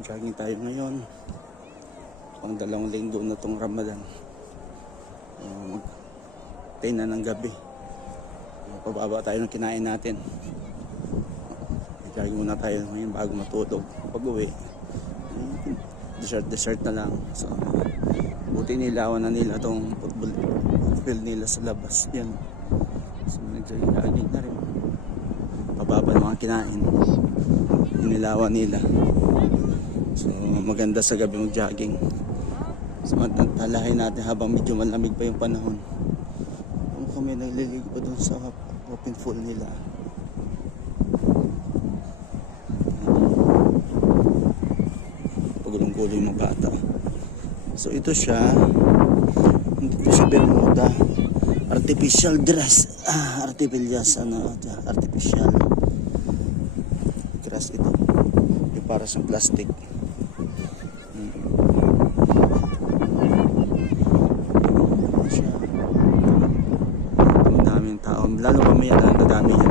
Jogging tayo ngayon. Pang 2 linggo na tong Ramadan. Mag-10 na ng gabi. Pababa tayo ng kinain natin. Jogging muna tayo ngayon bago matulog. Pag uwi, dessert na lang. So, buti nilawan na nila tong football field nila sa labas. Yan. So, nag-jogging na rin. Pababa ng mga kinain. Inilawan nila. So, maganda sa gabi mag-jogging. So, matalahin natin habang medyo malamig pa yung panahon. Kung kami nagliligo pa doon sa open pool nila. Pagulong-gulo yung mga bata. So, ito siya. Hindi ito siya Bermuda. Artificial grass. Artificial grass ito. Yung para sa plastic. Ang daming tao. Lalo pa may dadami yan.